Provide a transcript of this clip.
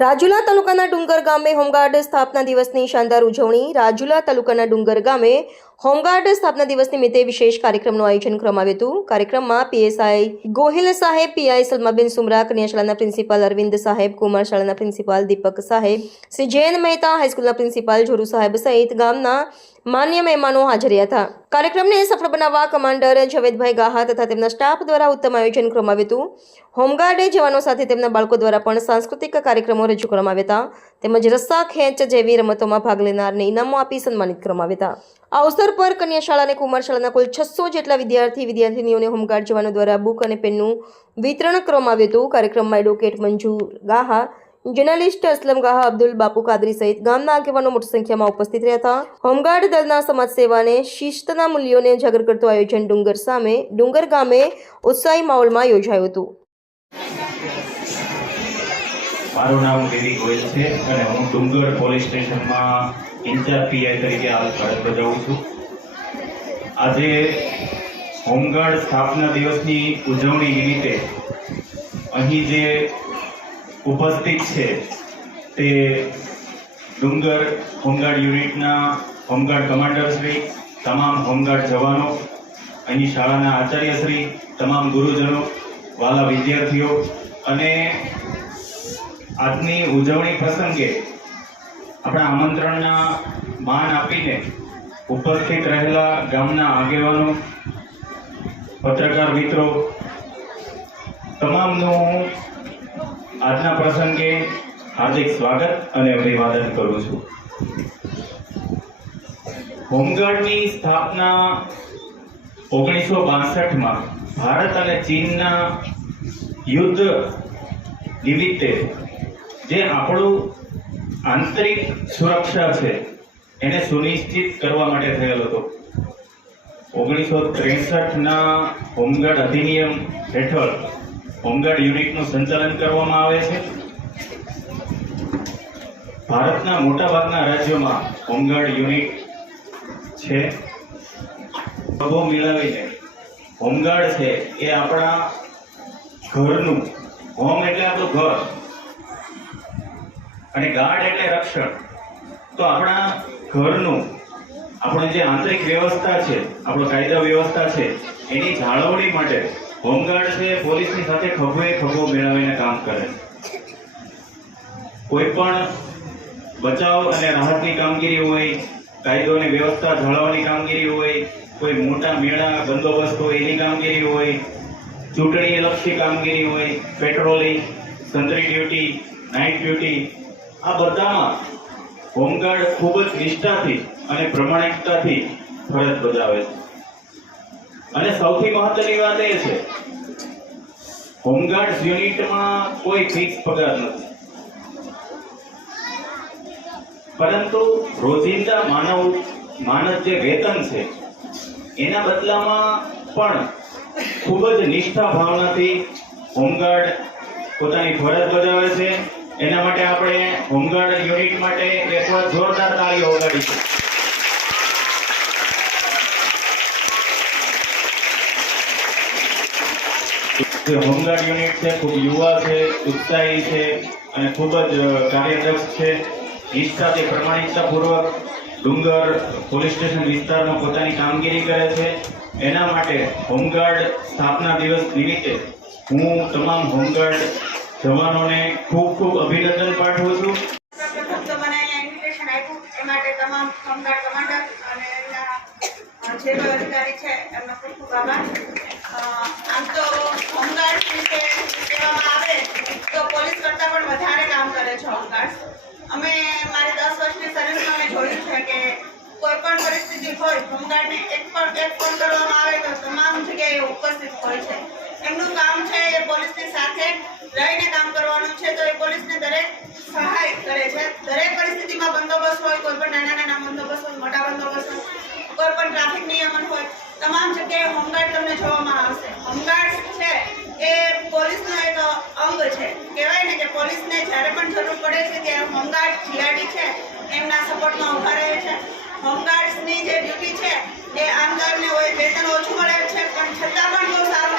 રાજુલા તાલુકાના ડુંગર ગામે હોમગાર્ડ સ્થાપના દિવસની શાનદાર ઉજવણી। રાજુલા તાલુકાના ડુંગર ગામે હોમગાર્ડ સ્થાપના દિવસ નિમિત્તે વિશેષ કાર્યક્રમનું આયોજન કરવામાં આવ્યું હતું। કાર્યક્રમમાં પીએસઆઈ ગોહિલ સાહેબ, પીઆઈ સલમાબેન સુમરા, કન્યા શાળાના પ્રિન્સિપાલ અરવિંદ સાહેબ, કુમાર શાળાના પ્રિન્સિપાલ દીપક સાહેબ, શ્રી જૈન મહેતા હાઈસ્કૂલના પ્રિન્સિપાલ જોરુ સાહેબ સહિત ગામના માન્ય મહેમાનો હાજર રહ્યા હતા। કાર્યક્રમને સફળ બનાવવા કમાન્ડર જવેદભાઈ ગાહા તથા તેમના સ્ટાફ દ્વારા ઉત્તમ આયોજન કરવામાં આવ્યું હતું। હોમગાર્ડ જવાનો સાથે તેમના બાળકો દ્વારા પણ સાંસ્કૃતિક કાર્યક્રમો રજૂ કરવામાં આવ્યા હતા તેમજ રસ્સા ખેંચ જેવી રમતોમાં ભાગ લેનારને ઇનામો આપી સન્માનિત કરવામાં આવ્યા હતા। આ અવસર પર કન્યા શાળા અને કુમાર શાળાના કુલ 600 જેટલા વિદ્યાર્થીનીઓને હોમગાર્ડ જવાનો દ્વારા બુક અને પેનનું વિતરણ કરવામાં આવ્યું હતું। કાર્યક્રમમાં એડવોકેટ મંજૂર ગાહા, જર્નલિસ્ટ અસલમ ગાહા, અબ્દુલ બાપુ કાદરી સહિત ગામના આગેવાનો મોટી સંખ્યામાં ઉપસ્થિત રહ્યા હતા। હોમગાર્ડ દળના સમાજ સેવા અને શિસ્તના મૂલ્યોને ઉજાગર કરતું આયોજન ડુંગર ગામે ઉત્સાહી માહોલમાં યોજાયું હતું। મારું નામ દેવી ગોયલ છે અને હું ડુંગર પોલીસ સ્ટેશનમાં ઇન્ચાર્જ પીઆઈ તરીકે હાલ ફરજ બજાવું છું। આજે હોમગાર્ડ સ્થાપના દિવસની ઉજવણી નિમિત્તે અહીં જે ઉપસ્થિત છે તે ડુંગર હોમગાર્ડ યુનિટના હોમગાર્ડ કમાન્ડરશ્રી, તમામ હોમગાર્ડ જવાનો, અહીં શાળાના આચાર્યશ્રી, તમામ ગુરુજનો, વાલા વિદ્યાર્થીઓ અને આજની ઉજવણી પ્રસંગે આપણા આમંત્રણના માન આપીને ઉપસ્થિત રહેલા ગામના આગેવાનો, પત્રકાર મિત્રો, તમામનું આજના પ્રસંગે હાર્દિક સ્વાગત અને અભિવાદન કરું છું। હોમગાર્ડની સ્થાપના 1962માં ભારત અને ચીનના યુદ્ધ નિમિત્તે જે આપણું આંતરિક સુરક્ષા છે એને સુનિશ્ચિત કરવા માટે થયેલો હતો। 1963ના હોમગાર્ડ અધિનિયમ હેઠળ હોમગાર્ડ યુનિટનું સંચાલન કરવામાં આવે છે। ભારતના મોટાભાગના રાજ્યોમાં હોમગાર્ડ યુનિટ છે। પગો મિલાવીને હોમગાર્ડ છે એ આપણા ઘરનું, હોમ એટલે આપણું ઘર અને ગાર્ડ એટલે રક્ષણ, તો આપણા ઘરનું આપણે જે આંતરિક વ્યવસ્થા છે, આપણો કાયદા વ્યવસ્થા છે એની જાળવણી માટે હોમગાર્ડ છે પોલીસની સાથે ખભે ખભો મેળવીને કામ કરે। કોઈ પણ બચાવ અને રાહતની કામગીરી હોય, કાયદો અને વ્યવસ્થા જાળવવાની કામગીરી હોય, કોઈ મોટા મેળા બંદોબસ્ત હોય એની કામગીરી હોય, ચૂંટણી લક્ષી કામગીરી હોય, પેટ્રોલિંગ, સંત્રી ડ્યુટી, નાઇટ ડ્યુટી, આ બધામાં હોમગાર્ડ ખૂબ જ નિષ્ઠાથી અને પ્રમાણિકતાથી ફરજ બજાવે છે। અને સૌથી મહત્વની વાત એ છે, હોમગાર્ડ યુનિટમાં કોઈ ફિક્સ પગાર નથી, પરંતુ રોજિંદા માનવ જે વેતન છે એના બદલામાં પણ ખૂબ જ નિષ્ઠા ભાવનાથી હોમગાર્ડ પોતાની ફરજ બજાવે છે। એના માટે આપણે હોમગાર્ડ યુનિટ માટે એકવાર જોરદાર તાળીઓ વગાડીશું। જે હોમગાર્ડ યુનિટ છે ખૂબ યુવા છે, ઉત્સાહી છે અને ખૂબ જ કાર્યદક્ષ છે। નિષ્ઠાથી પ્રમાણિકતાપૂર્વક ડુંગર પોલીસ સ્ટેશન વિસ્તારમાં પોતાની કામગીરી કરે છે। એના માટે હોમગાર્ડ સ્થાપના દિવસ નિમિત્તે હું તમામ હોમગાર્ડ જવાનોને ખૂબ ખૂબ અભિનંદન પાઠવું છું। તો મને અહીંયા ઇન્વિટેશન આપ્યું એ માટે તમામ હોમગાર્ડ કમાન્ડર અને એમના જે કોઈ અધિકારી છે એમનો ખૂબ ખૂબ આભાર। આમ તો હોમગાર્ડ વિશે કહેવામાં આવે તો પોલીસ કરતાં પણ વધારે કામ કરે છે હોમગાર્ડ। અમે મારી 10 વર્ષની સર્વિસમાં મેં જોયું છે કે કોઈ પણ પરિસ્થિતિ હોય, હોમગાર્ડને એક ફોન કરવામાં આવે તો તમામ જગ્યાએ ઉપસ્થિત હોય છે। એમનું કામ છે એ પોલીસની સાથે રહીને કામ કરવાનું છે, તો એ પોલીસને દરેક સહાય કરે છે। દરેક પરિસ્થિતિમાં બંદોબસ્ત હોય, કોઈ પણ નાના બંદોબસ્ત હોય, મોટા બંદોબસ્ત હોય, કોઈ પણ ટ્રાફિક નિયમન હોય, તમામ જગ્યાએ હોમગાર્ડ તમને જોવામાં આવશે। હોમગાર્ડ છે એ પોલીસનો એક અંગ છે, કહેવાય ને કે પોલીસને જ્યારે પણ જરૂર પડે છે ત્યારે હોમગાર્ડ જીઆરડી છે એમના સપોર્ટમાં ઊભા રહે છે। હોમગાર્ડ્સની જે ડ્યુટી છે એ આમદારને હોય વેતન ઓછું મળે છે, પણ છતાં પણ બહુ સારું